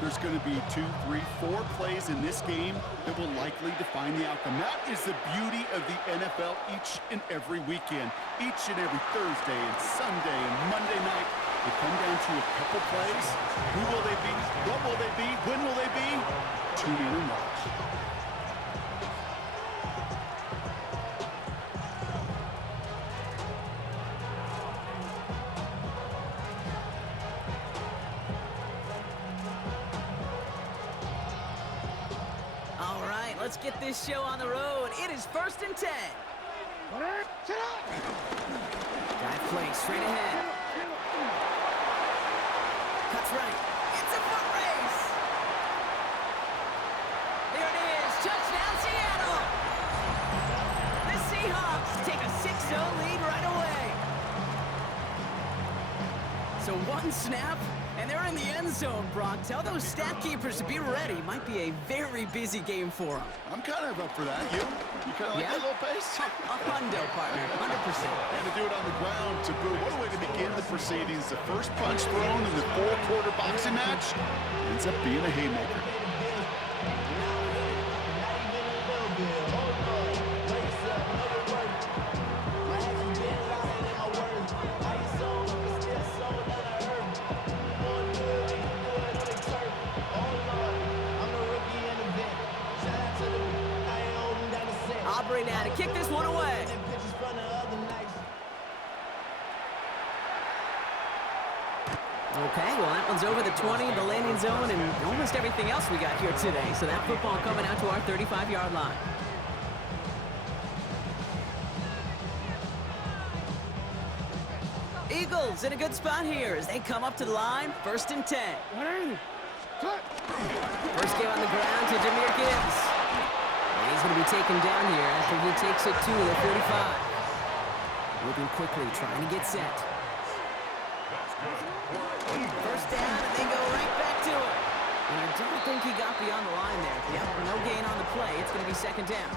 there's going to be 2, 3, 4 plays in this game that will likely define the outcome. That is the beauty of the NFL each and every weekend, each and every Thursday and Sunday and Monday night. They come down to a couple plays. Who will they be? What will they be? When will they be? Tune in and watch. All right, let's get this show on the road. It is 1st and 10. Dive play straight ahead. Cuts right. It's a foot race. There it is. Touchdown, Seattle. The Seahawks take a 6-0 lead right away. So one snap, and they're in the end zone, Brock. Tell those stat keepers to be ready. Might be a very busy game for them. I'm kind of up for that. You kind of like that little pace? A hundo, partner, 100%. And to do it on the ground to boot. What a way to begin the proceedings. The first punch thrown in the 4-quarter boxing match ends up being a haymaker. Aubrey now to kick this one away. Okay, well, that one's over the 20, the landing zone, and almost everything else we got here today. So that football coming out to our 35-yard line. Eagles in a good spot here as they come up to the line. 1st and 10. First game on the ground to Jahmyr Gibbs. He's going to be taken down here after he takes it to the 45. Moving quickly, trying to get set. First down, and they go right back to it. And I don't think he got beyond the line there. Yep, no gain on the play. It's going to be 2nd down.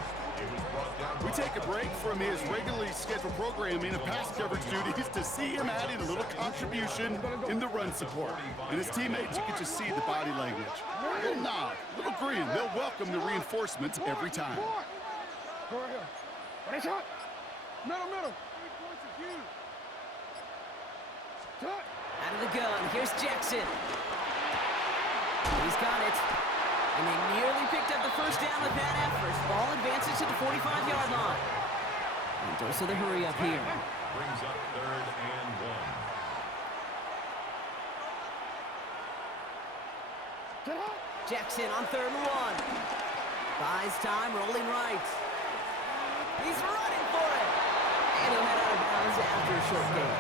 We take a break from his regularly scheduled programming of pass coverage duties to see him adding a little contribution in the run support. And his teammates, you can just see the body language. A little nod, a little grin. They'll welcome the reinforcements every time. Middle. Out of the gun, here's Jackson. He's got it. And they nearly picked up the first down with that effort. Ball advances to the 45-yard line. And dose of the hurry up here. Brings up 3rd and 1. Jackson on 3rd and 1. Buys time, rolling right. He's running for it. And he'll head out of bounds after a short gain.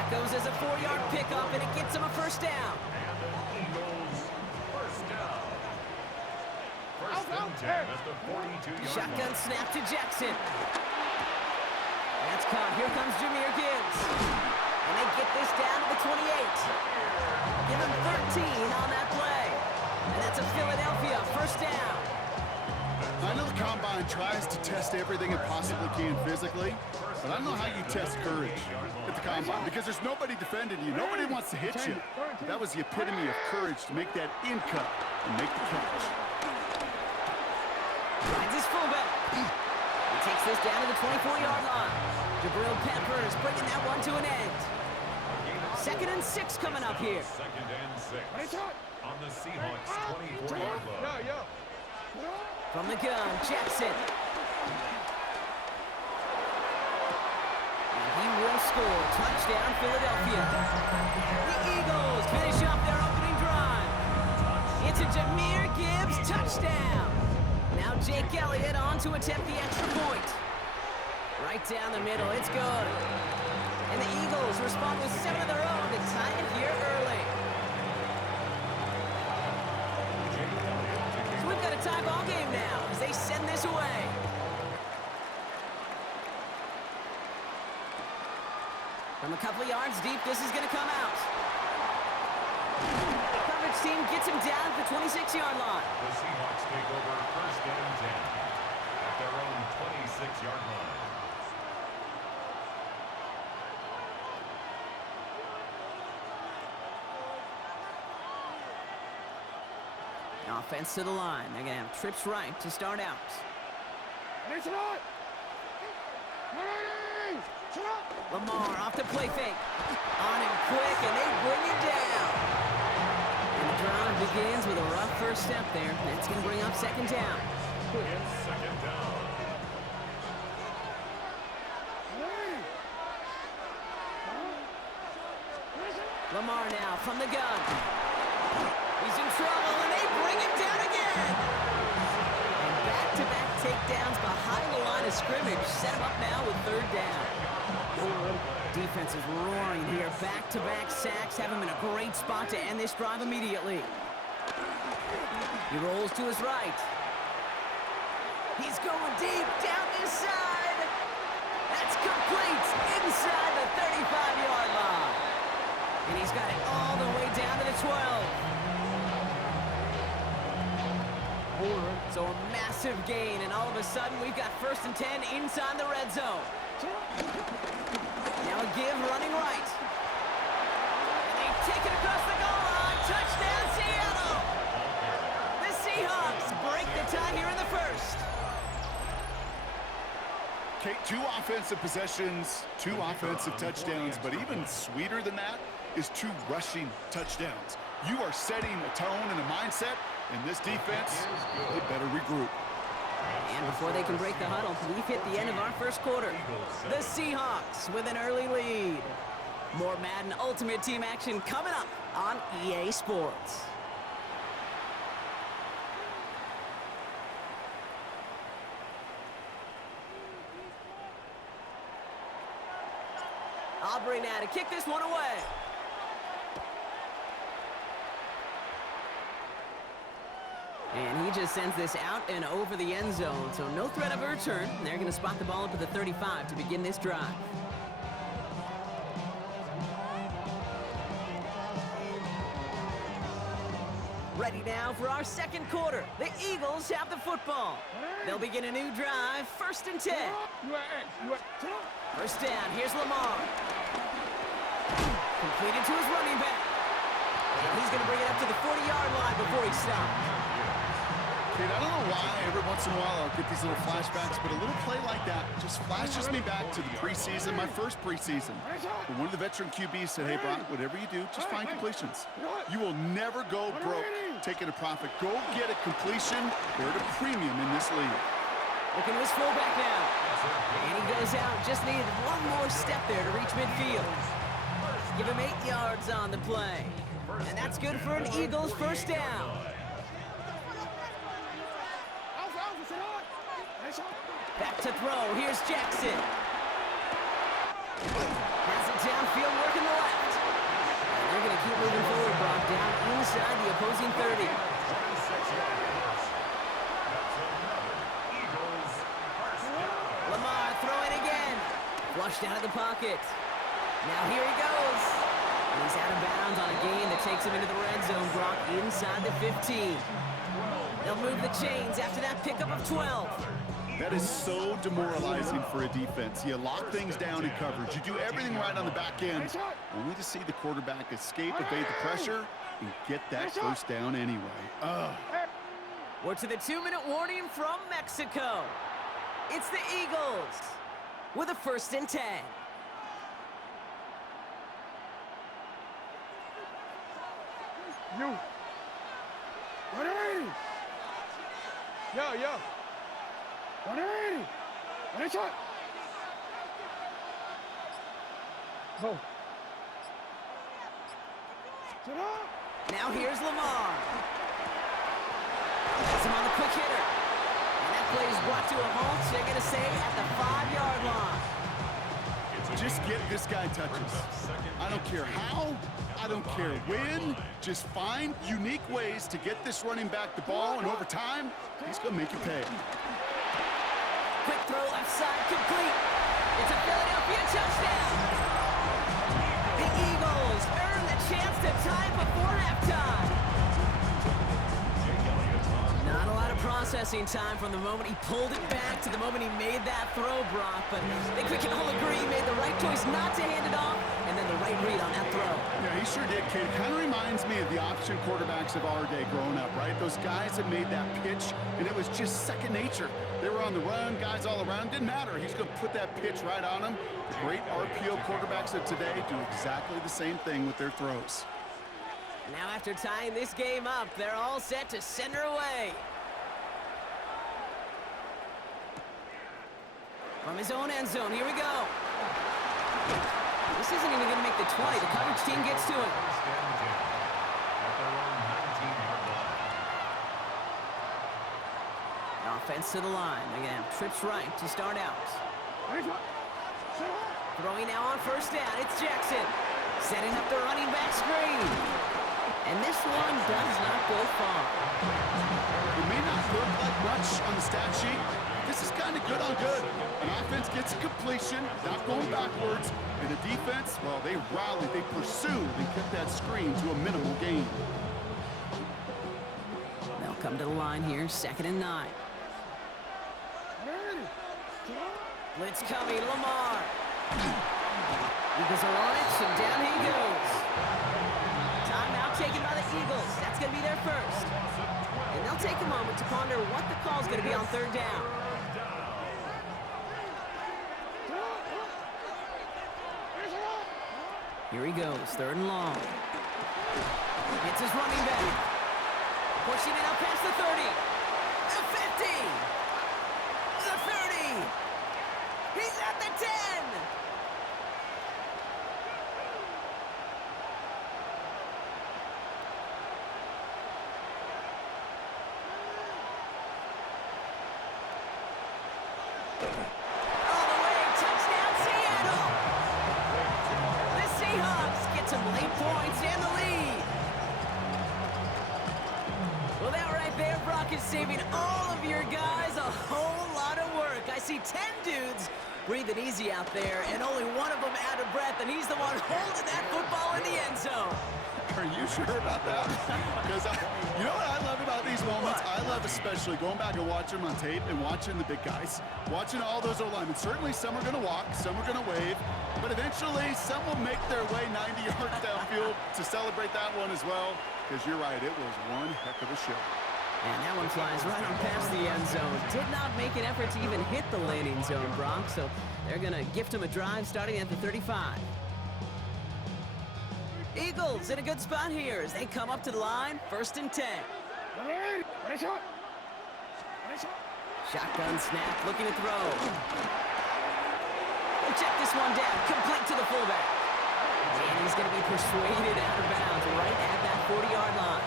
That goes as a 4-yard pickup, and it gets him a first down. Shotgun snap to Jackson. That's caught. Here comes Jahmyr Gibbs. And they get this down to the 28. Give him 13 on that play. And that's a Philadelphia first down. I know the Combine tries to test everything it possibly can physically, but I don't know how you test courage at the Combine because there's nobody defending you. Nobody wants to hit you. But that was the epitome of courage to make that in cut and make the catch. Finds his fullback. He takes this down to the 24-yard line. Jabril Peppers bringing that one to an end. 2nd and 6 coming up here. 2nd and 6 on the Seahawks 24-yard line. From the gun, Jackson. And he will score. Touchdown, Philadelphia. The Eagles finish up their opening drive. It's a Jahmyr Gibbs touchdown. Now Jake Elliott on to attempt the extra point. Right down the middle, it's good. And the Eagles respond with 7 of their own to tie it here early. So we've got a tie ball game now as they send this away. From a couple of yards deep, this is going to come out. The coverage team gets him down at the 26-yard line. The Seahawks take over 1st and 10 at their own 26-yard line. Offense to the line. They're going to have trips right to start out. Lamar off the play fake. On him quick, and they bring him down. And the drive begins with a rough first step there. That's going to bring up second down. It's second down. Lamar now from the gun. He's in trouble, and they bring him down again. And back-to-back takedowns behind the line of scrimmage. Set him up now with third down. Defense is roaring here. Back-to-back sacks have him in a great spot to end this drive immediately. He rolls to his right. He's going deep down this side. That's complete inside the 35-yard line. And he's got it all the way down to the 12. So a massive gain, and all of a sudden we've got 1st and 10 inside the red zone. Now a give running right. And they take it across the goal line. Touchdown, Seattle! The Seahawks break the tie here in the first. Okay, 2 offensive possessions, 2 offensive touchdowns, but even sweeter than that is 2 rushing touchdowns. You are setting a tone and a mindset, and this defense, they better regroup. And before they can break the huddle, we've hit the end of our first quarter. The Seahawks with an early lead. More Madden Ultimate Team action coming up on EA Sports. Aubrey now to kick this one away. And he just sends this out and over the end zone, so no threat of a return. They're going to spot the ball up at the 35 to begin this drive. Ready now for our second quarter. The Eagles have the football. They'll begin a new drive, 1st and 10. First down, here's Lamar. Completed to his running back. And he's going to bring it up to the 40-yard line before he stops. Kid, I don't know why every once in a while I'll get these little flashbacks, but a little play like that just flashes me back to the preseason, my first preseason. But one of the veteran QBs said, hey, Brock, whatever you do, just find completions. You will never go broke taking a profit. Go get a completion. They're at a premium in this league. Looking to his fullback now. And he goes out. Just needed one more step there to reach midfield. Give him 8 yards on the play. And that's good for an Eagles first down. Back to throw. Here's Jackson. Has it downfield, working the left. And they're going to keep moving forward, Brock, down inside the opposing 30. Lamar throwing again. Flushed out of the pocket. Now here he goes. And he's out of bounds on a gain that takes him into the red zone, Brock, inside the 15. They'll move the chains after that pickup of 12. That is so demoralizing for a defense. You lock things down in coverage. You do everything right on the back end, only to see the quarterback escape, evade the pressure, and get that first down anyway. We're to the 2-minute warning from Mexico. It's the Eagles with a 1st and 10. You. 180. Yo. 180. One shot. Go. Sit up. Now here's Lamar. Has him on the quick hitter. And that play is brought to a halt. So they're going to say at the 5-yard line. Just get this guy touches. I don't care how. I don't care when. Just find unique ways to get this running back the ball, and over time, he's going to make you pay. Quick throw left side, complete. It's a Philadelphia touchdown. The Eagles earn the chance to tie it before halftime. Not a lot of processing time from the moment he pulled it back to the moment he made that throw, Brock. But I think we can all agree he made the right choice not to hand it off, and then the right read on that throw. Yeah, he sure did, kid. Kind of reminds me of the option quarterbacks of our day growing up, right? Those guys that made that pitch, and it was just second nature. They were on the run, guys all around. Didn't matter. He's going to put that pitch right on them. The great RPO quarterbacks of today do exactly the same thing with their throws. Now after tying this game up, they're all set to send her away. From his own end zone, here we go. This isn't even going to make the 20. The coverage team gets to it. First and 10 at their own 19-yard line. Offense to the line. They're going to have trips right to start out. Throwing now on first down. It's Jackson. Setting up the running back screen. And this one does not go far. It may not look like much on the stat sheet. This is kind of good on good. An offense gets a completion, not going backwards. And the defense, well, they rallied, they pursued, and kept that screen to a minimal gain. They'll come to the line here, 2nd and 9. Blitz coming, Lamar. Eagles are on it, and down he goes. Timeout taken by the Eagles. That's going to be their first. And they'll take a moment to ponder what the call's going to be on 3rd down. Here he goes, 3rd and long. It's his running back. Pushing it up past the 30. The 50. The 30. He's at the 10. All the way, touchdown Seattle. The Seahawks get some late points and the lead. Well, that right there, Brock, is saving all of your guys a whole lot of work. I see 10 dudes breathing easy out there, and only one of them out of breath, and he's the one holding that football in the end zone. Are you sure about that? Because you know what I love about these moments? I love especially going back and watching them on tape and watching the big guys, watching all those O-linemen. Certainly some are going to walk, some are going to wave, but eventually some will make their way 90 yards downfield to celebrate that one as well, because you're right, it was one heck of a show. And that one flies right on past the end zone. Did not make an effort to even hit the landing zone, Brock, so they're going to gift him a drive starting at the 35. Eagles in a good spot here as they come up to the line, 1st and 10. Shotgun snap, looking to throw. We'll check this one down, complete to the fullback. And he's going to be persuaded out of bounds right at that 40-yard line.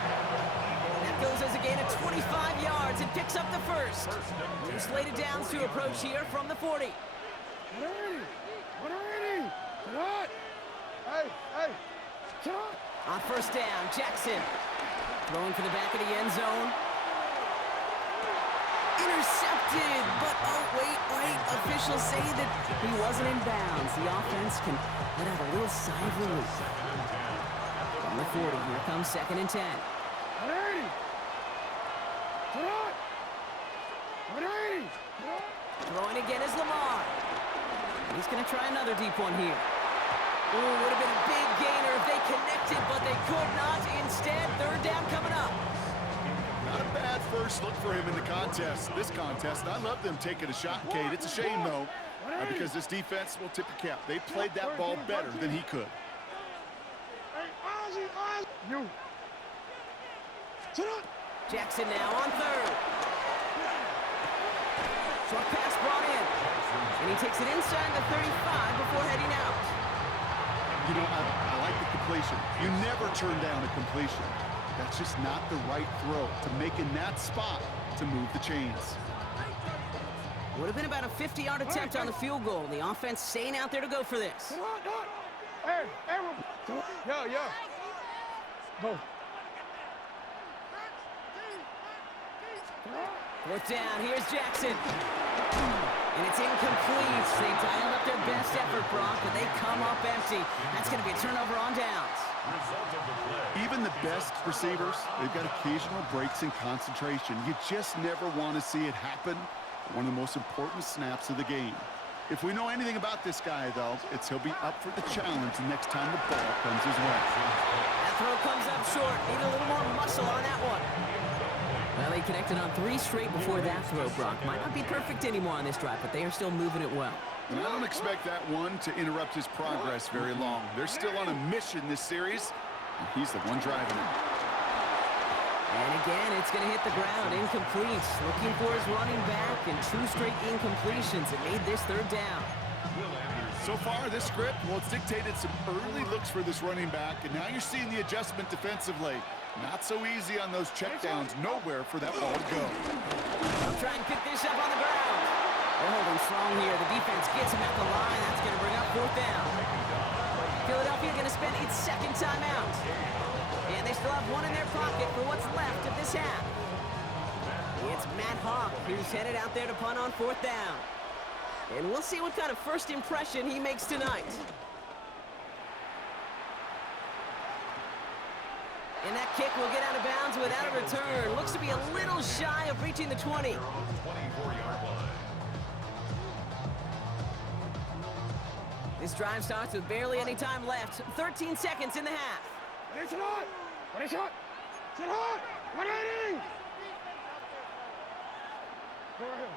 That goes as a gain of 25 yards and picks up the first. We're slated downs to approach here from the 40. On first down, Jackson throwing for the back of the end zone. Intercepted, but oh, wait. Officials say that he wasn't in bounds. The offense can let out a little sigh of relief. From the 40, here comes 2nd and 10. Throwing again is Lamar. He's going to try another deep one here. Ooh, would have been a big gainer if they connected, but they could not. Instead, 3rd down coming up. Not a bad first look for him in the contest, this contest. And I love them taking a shot, Kate. It's a shame, though, because this defense will tip the cap. They played that ball better than he could. Jackson now on 3rd. Short pass brought in. And he takes it inside the 35 before heading out. You know, I like the completion. You never turn down a completion. That's just not the right throw to make in that spot to move the chains. Would have been about a 50-yard attempt on the field goal. The offense staying out there to go for this. Go. 4th down, here's Jackson. And it's incomplete. They dialed up their best effort, Brock, but they come up empty. That's going to be a turnover on downs. Even the best receivers, they've got occasional breaks in concentration. You just never want to see it happen. One of the most important snaps of the game. If we know anything about this guy, though, it's he'll be up for the challenge the next time the ball comes his way. That throw comes up short. Need a little more muscle on that one. Well, they connected on 3 straight before that throw, Brock. Might not be perfect anymore on this drive, but they are still moving it well. And I don't expect that one to interrupt his progress very long. They're still on a mission this series, and he's the one driving it. And again, it's going to hit the ground. Incomplete. Looking for his running back, and 2 straight incompletions. It made this 3rd down. So far, this script, well, it's dictated some early looks for this running back, and now you're seeing the adjustment defensively. Not so easy on those checkdowns. Nowhere for that ball to go. They'll try and pick this up on the ground. They're holding strong here. The defense gets him at the line. That's going to bring up 4th down. Philadelphia going to spend its 2nd timeout. And they still have 1 in their pocket for what's left of this half. It's Matt Hawk who's headed out there to punt on 4th down. And we'll see what kind of first impression he makes tonight. And that kick will get out of bounds without a return. Looks to be a little shy of reaching the 20. 24-yard line. This drive starts with barely any time left. 13 seconds in the half. What is it on? What is it on? Sit on! 180! Go ahead.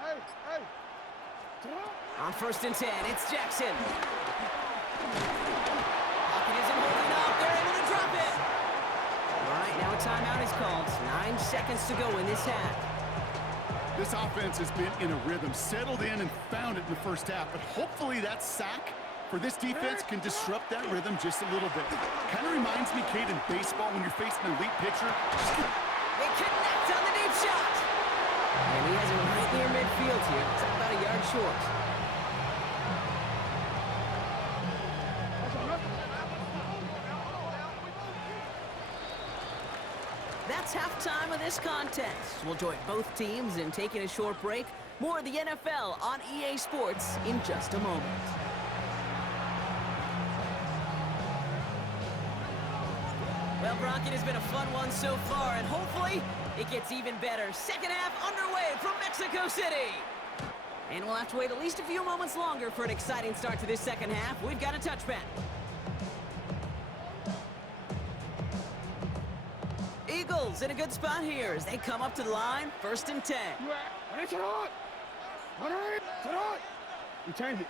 Hey, hey! Sit on! On 1st and 10, it's Jackson. Pocket isn't holding up. They're able to drop it. All right, now a timeout is called. 9 seconds to go in this half. This offense has been in a rhythm, settled in and found it in the first half, but hopefully that sack for this defense can disrupt that rhythm just a little bit. Kind of reminds me, Kate, in baseball when you're facing an elite pitcher. They connect on the deep shot. And he has it right near midfield here. It's about a yard short. That's halftime of this contest. We'll join both teams in taking a short break. More of the NFL on EA Sports in just a moment. Well, Brock, it has been a fun one so far, and hopefully it gets even better. 2nd half underway from Mexico City. And we'll have to wait at least a few moments longer for an exciting start to this 2nd half. We've got a touchback. Eagles in a good spot here as they come up to the line. 1st and 10. What is it on? What is it on? You change it.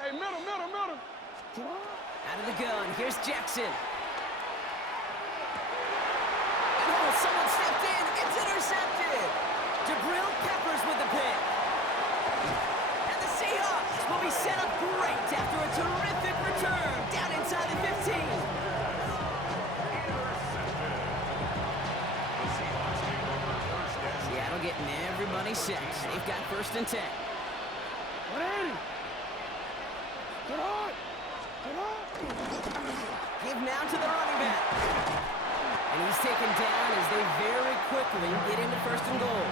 Hey, middle. Sit on. Out of the gun, here's Jackson. Oh, someone stepped in. It's intercepted. Jabril Peppers with the pick. And the Seahawks will be set up great after a terrific return down inside the 15. Seattle getting everybody set. They've got 1st and 10. 180! Sit on! Give now to the running back. And he's taken down as they very quickly get into 1st and goal.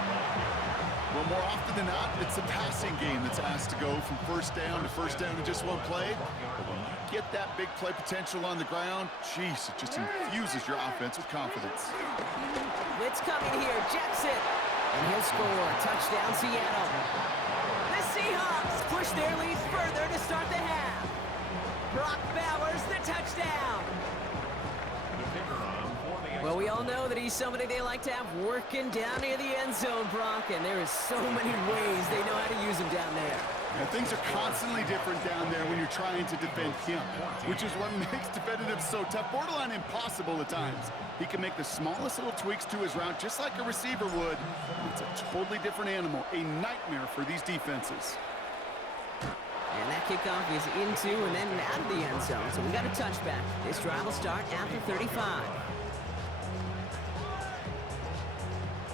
Well, more often than not, it's a passing game that's asked to go from 1st down to 1st down in just one play. But when you get that big play potential on the ground, geez, it just infuses your offense with confidence. Blitz coming here, Jackson. And he'll score. Touchdown, Seattle. The Seahawks push their lead further to start the half. Brock Bowers, the touchdown. Well, we all know that he's somebody they like to have working down near the end zone, Brock, and there is so many ways they know how to use him down there. And things are constantly different down there when you're trying to defend him, which is what makes defending him so tough, borderline impossible at times. He can make the smallest little tweaks to his route just like a receiver would. It's a totally different animal, a nightmare for these defenses. And that kickoff is into and then out of the end zone, so we got a touchback. This drive will start after 35.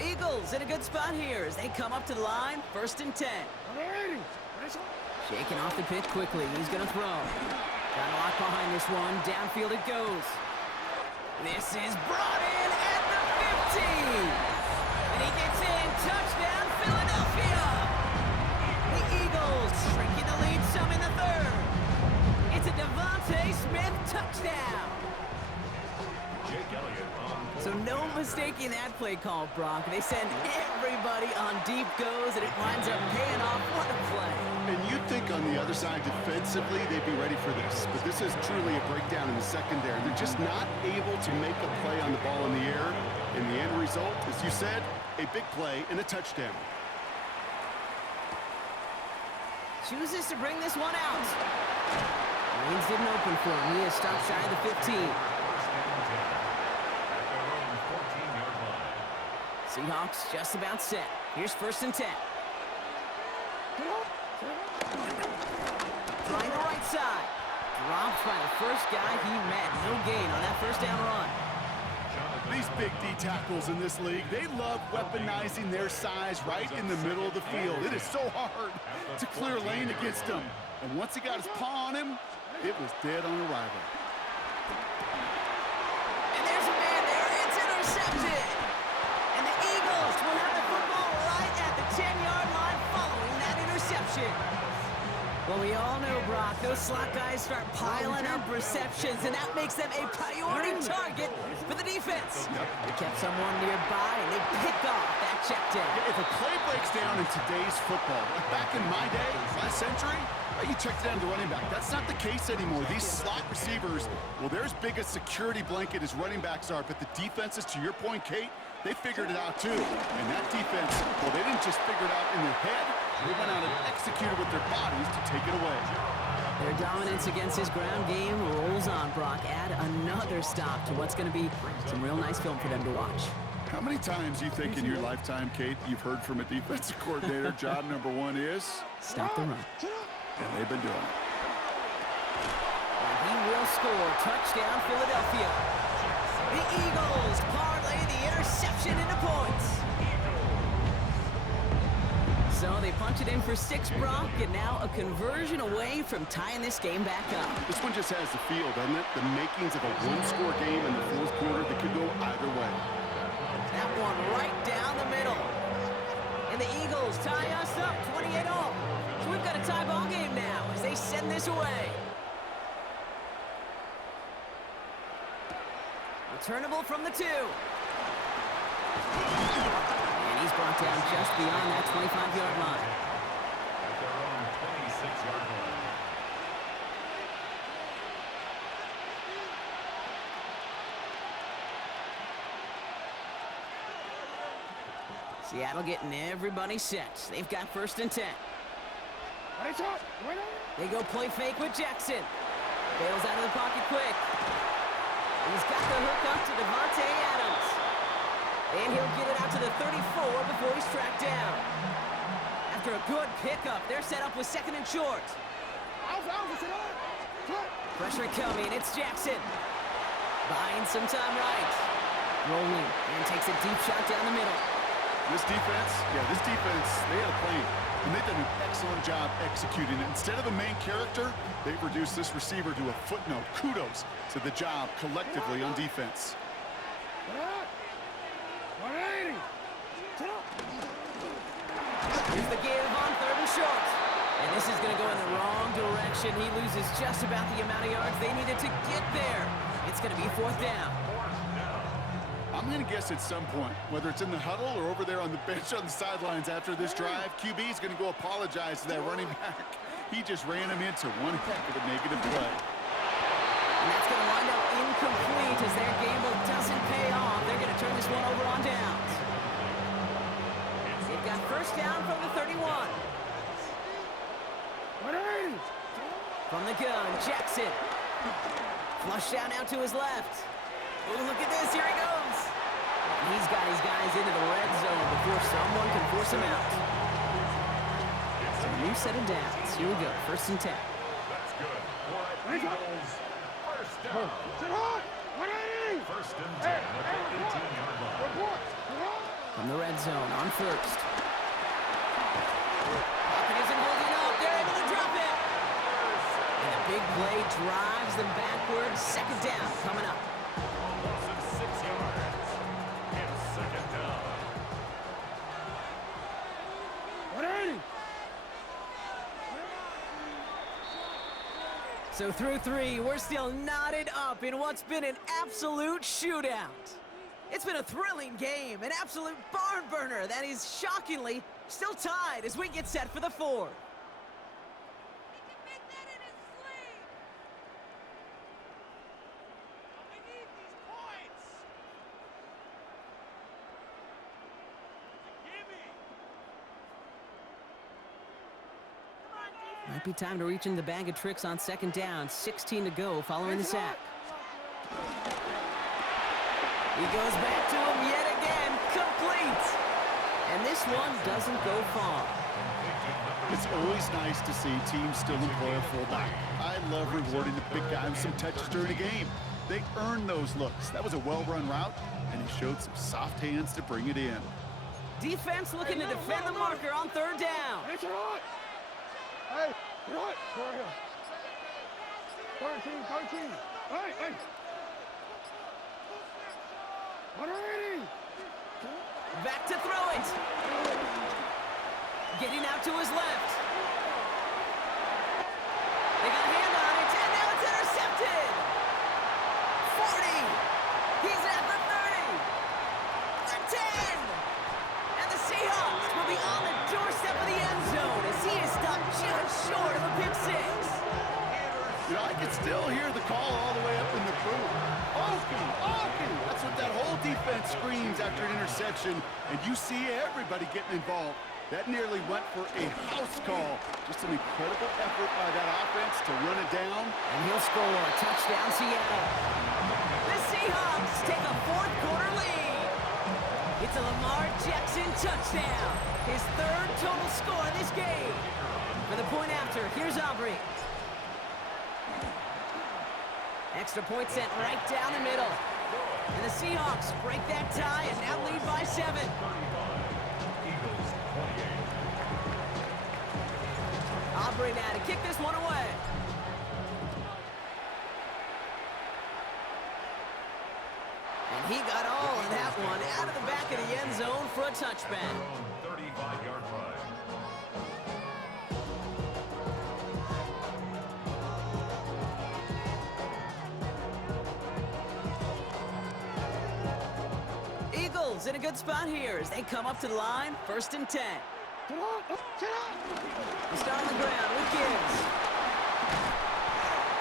Eagles in a good spot here as they come up to the line. 1st and 10. 180! Shaking off the pick quickly. He's going to throw. Got a lot behind this one. Downfield it goes. This is brought in at the 15. And he gets in. Touchdown, Philadelphia. The Eagles shrinking the lead some in the 3rd. It's a Devontae Smith touchdown. Jake Elliott on So no mistaking that play call, Brock. They send everybody on deep goes, and it winds up paying off. What a play. And you'd think on the other side defensively they'd be ready for this. But this is truly a breakdown in the secondary. They're just not able to make a play on the ball in the air. And the end result, as you said, a big play and a touchdown. Chooses to bring this one out. Lanes didn't open for him. He is stopped shy of the 15. Seahawks just about set. Here's 1st and 10. Trying the right side. Dropped by the first guy he met. No gain on that first down run. These big D tackles in this league, they love weaponizing their size right in the middle of the field. It is so hard to clear lane against him. And once he got his paw on him, it was dead on arrival. And there's a man there. It's intercepted. And the Eagles will have the football right at the 10-yard line following that interception. Well, we all know, Brock, those slot guys start piling up receptions, and that makes them a priority target for the defense. They kept someone nearby, and they picked off that check down. If a play breaks down in today's football, like back in my day, last century, you checked down the running back. That's not the case anymore. These slot receivers, well, they're as big a security blanket as running backs are, but the defenses, to your point, Kate, they figured it out too. And that defense, well, they didn't just figure it out in their head. They went out and executed with their bodies to take it away. Their dominance against his ground game rolls on, Brock. Add another stop to what's going to be some real nice film for them to watch. How many times do you think in your lifetime, Kate, you've heard from a defensive coordinator, job number one is? Stop the run. And they've been doing it. And he will score. Touchdown, Philadelphia. The Eagles parlay the interception into points. So they punch it in for 6, Brock, and now a conversion away from tying this game back up. This one just has the feel, doesn't it? The makings of a one-score game in the fourth quarter that could go either way. That one right down the middle. And the Eagles tie us up 28-all. So we've got a tie ball game now as they send this away. Returnable from the 2. And he's brought down just beyond that 25-yard line. At their own 26-yard line. Seattle getting everybody set. They've got 1st and 10. They go play fake with Jackson. Bails out of the pocket quick. He's got the hook up to Devontae Adams. And he'll get it out to the 34 before he's tracked down. After a good pickup, they're set up with 2nd and short. Pressure coming, it's Jackson. Buying some time right. Rolling, and takes a deep shot down the middle. This defense, they had a plan. And they've done an excellent job executing it. Instead of a main character, they've reduced this receiver to a footnote. Kudos to the job collectively on defense. Here's the give on 3rd and short. And this is going to go in the wrong direction. He loses just about the amount of yards they needed to get there. It's going to be 4th down. I'm going to guess at some point, whether it's in the huddle or over there on the bench on the sidelines after this drive, QB is going to go apologize to that running back. He just ran him into one heck of a negative play. And that's going to wind up incomplete as their gamble doesn't pay off. They're going to turn this one over on downs. They've got 1st down from the 31. From the gun, Jackson. Flush down out to his left. Oh, look at this, here he goes. And he's got his guys into the red zone before someone can force him out. So a new set of downs. Here we go, 1st and 10. That's good. Eagles, 1st down. 1st and 10 at the 18-yard line. From the red zone on 1st. Pocket isn't holding up. They're able to drop it. And a big play drives them backwards. 2nd down coming up. 6 yards. It's 2nd down. So through 3, we're still knotted up in what's been an absolute shootout. It's been a thrilling game, an absolute barn burner that is shockingly still tied as we get set for the fourth. Might be time to reach in the bag of tricks on second down. 16 to go following the sack. He goes back to him yet again. Complete. And this one doesn't go far. It's always nice to see teams still employ a fullback. I love rewarding the big guy with some touches during a game. They earn those looks. That was a well-run route, and he showed some soft hands to bring it in. Defense looking to defend the marker on third down. Hey, get on. Go right here. 13. Hey. 180. Back to throw it. Getting out to his left. They got a hand on it, and now it's intercepted. 40. He's at the 30. The 10. And the Seahawks will be on the doorstep of the end zone as he is stopped just short of a pick six. You know, I can still hear the call all the way up in the booth. Okie! That's what that whole defense screams after an interception, and you see everybody getting involved. That nearly went for a house call. Just an incredible effort by that offense to run it down. And he'll score a touchdown, Seattle. The Seahawks take a fourth quarter lead. It's a Lamar Jackson touchdown. His third total score in this game. For the point after, here's Aubrey. Extra point sent right down the middle. And the Seahawks break that tie and now lead by 7. Aubrey now to kick this one away. And he got all of that one out of the back of the end zone for a touchback. 35-yard line. Eagles in a good spot here as they come up to the line, 1st and 10. They start on the ground with Gibbs.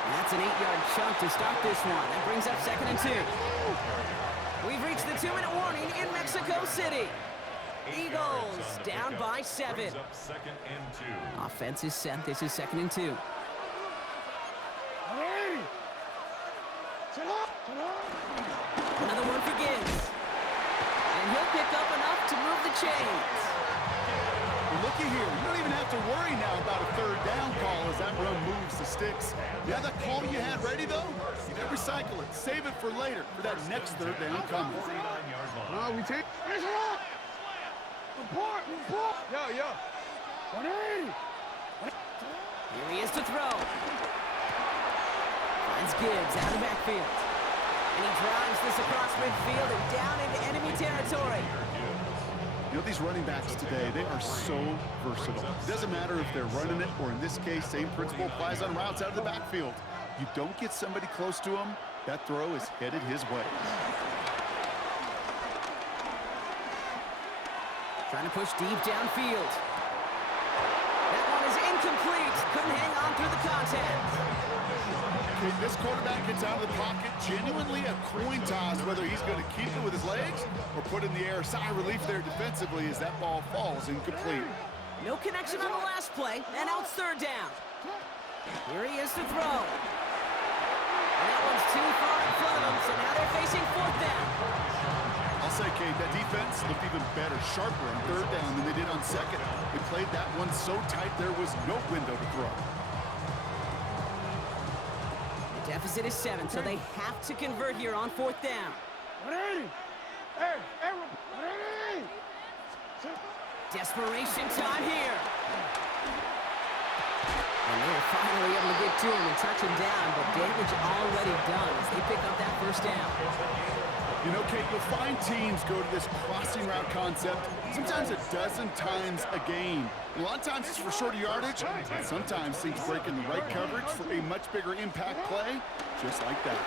And that's an 8-yard chunk to start this one. That brings up 2nd and 2. We've reached the 2-minute warning in Mexico City. Eagles down by 7. Brings up 2nd and 2. Offense is set. This is 2nd and 2. Another one for Gibbs. And he'll pick up enough to move the chains. Well, looky here. You don't even have to worry now about a third down call as that run moves the sticks. Yeah, that call you had ready, though, you never recycle it. Save it for later for that next third down coming. 49-yard line. We take. Report. Yeah. 180. Here he is to throw. Finds Gibbs out of the backfield. And he drives this across midfield and down into enemy territory. You know, these running backs today, they are so versatile. It doesn't matter if they're running it or, in this case, same principle applies on routes out of the backfield. You don't get somebody close to him, that throw is headed his way. Trying to push deep downfield. That one is incomplete. Couldn't hang on through the contact. Okay, this quarterback gets out of the pocket, genuinely a coin toss whether he's going to keep it with his legs or put it in the air. Sigh of relief there defensively as that ball falls incomplete. No connection on the last play, and now it's 3rd down. Here he is to throw. And that one's too far in front of him, so now they're facing 4th down. I'll say, Kate, that defense looked even better, sharper on 3rd down than they did on 2nd. They played that one so tight there was no window to throw. The deficit is 7, so they have to convert here on 4th down. 180. Hey, 180. Desperation time here. And they're finally able to get to him and touch him down, but damage already done as they pick up that 1st down. You know, Kate, you'll find teams go to this crossing route concept sometimes a dozen times a game. And a lot of times it's for shorter yardage, and sometimes things break in the right coverage for a much bigger impact play, just like that.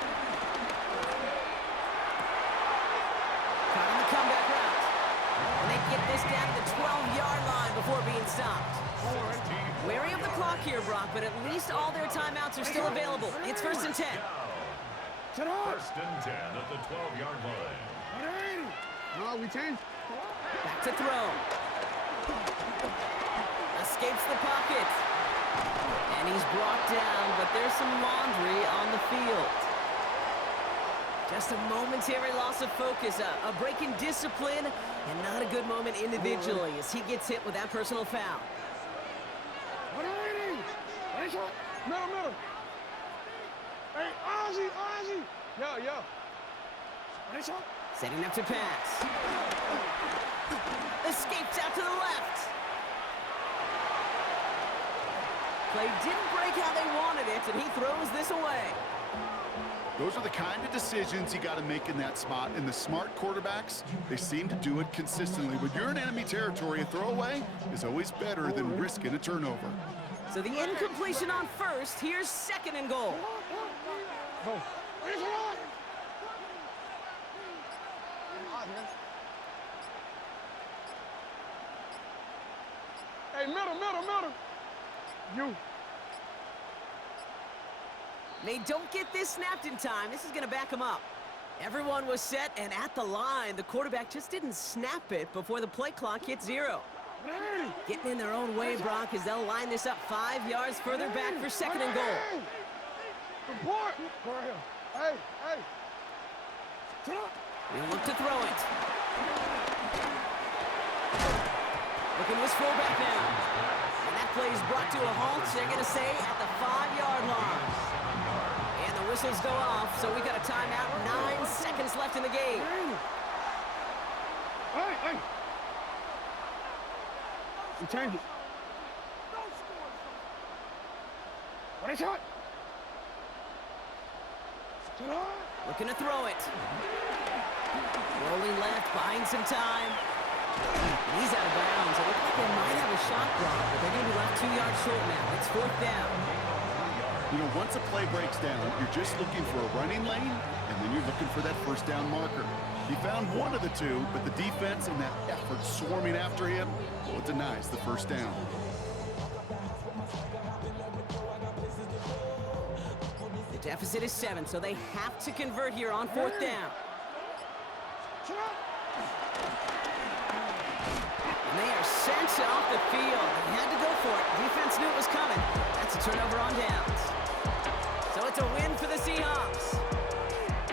on the comeback route. And they get this down to the 12-yard line before being stopped. Wary of the clock here, Brock, but at least all their timeouts are still available. It's 1st and 10. First and 10 at the 12-yard line. No, we changed. Back to throw. Escapes the pocket. And he's brought down, but there's some laundry on the field. Just a momentary loss of focus, a break in discipline, and not a good moment individually as he gets hit with that personal foul. Middle. Hey, Ozzy. Yo. Setting up to pass. Escapes out to the left. Play didn't break how they wanted it, and he throws this away. Those are the kind of decisions you got to make in that spot. And the smart quarterbacks, they seem to do it consistently. When you're in enemy territory, a throwaway is always better than risking a turnover. So the incompletion on first. Here's 2nd and goal. Go. Hey, middle. You. They don't get this snapped in time. This is going to back them up. Everyone was set and at the line. The quarterback just didn't snap it before the play clock hit 0. Getting in their own way, Brock, as they'll line this up 5 yards further back for 2nd and goal. Support. Go ahead. Hey. He'll look to throw it. Looking to his fullback now. And that play is brought to a halt. They're going to say at the 5-yard line. And the whistles go off, so we got a timeout. 9 seconds left in the game. Hey. We change it. What is shot? Looking to throw it. Rolling left, buying some time. He's out of bounds. It looks like they might have a shot block, but they're going to be left 2 yards short now. It's 4th down. You know, once a play breaks down, you're just looking for a running lane, and then you're looking for that 1st down marker. He found one of the two, but the defense and that effort swarming after him, well, it denies the 1st down. The deficit is 7, so they have to convert here on 4th down. And they are sent off the field. They had to go for it. Defense knew it was coming. That's a turnover on downs. So it's a win for the Seahawks.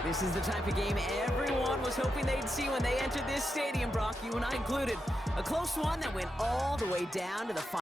This is the type of game everyone was hoping they'd see when they entered this stadium, Brock, you and I included. A close one that went all the way down to the final.